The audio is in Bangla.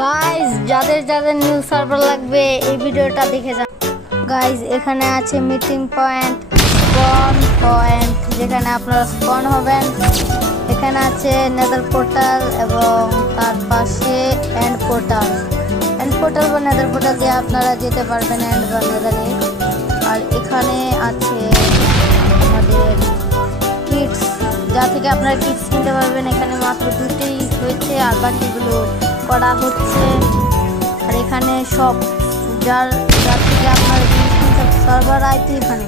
গাইস যাদের যাদের নিউ সার্ভার লাগবে এই ভিডিওটা দেখে যান। গাইস এখানে আছে মিটিং পয়েন্ট, স্পন পয়েন্ট যেখানে আপনারা স্পন হবেন। এখানে আছে নেদার পোর্টাল এবং তার পাশে এন্ড পোর্টাল। এন্ড পোর্টাল বা নেদার পোর্টাল দিয়ে আপনারা যেতে পারবেন এন্ড বা নেদারে। আর এখানে আছে আমাদের কিটস, যা থেকে আপনারা কিটস কিনতে পারবেন। এখানে মাত্র দুটোই হয়েছে আর বাকিগুলো করা হচ্ছে। আর এখানে সব যার থেকে আপনারা সার্ভার আইতে এখানে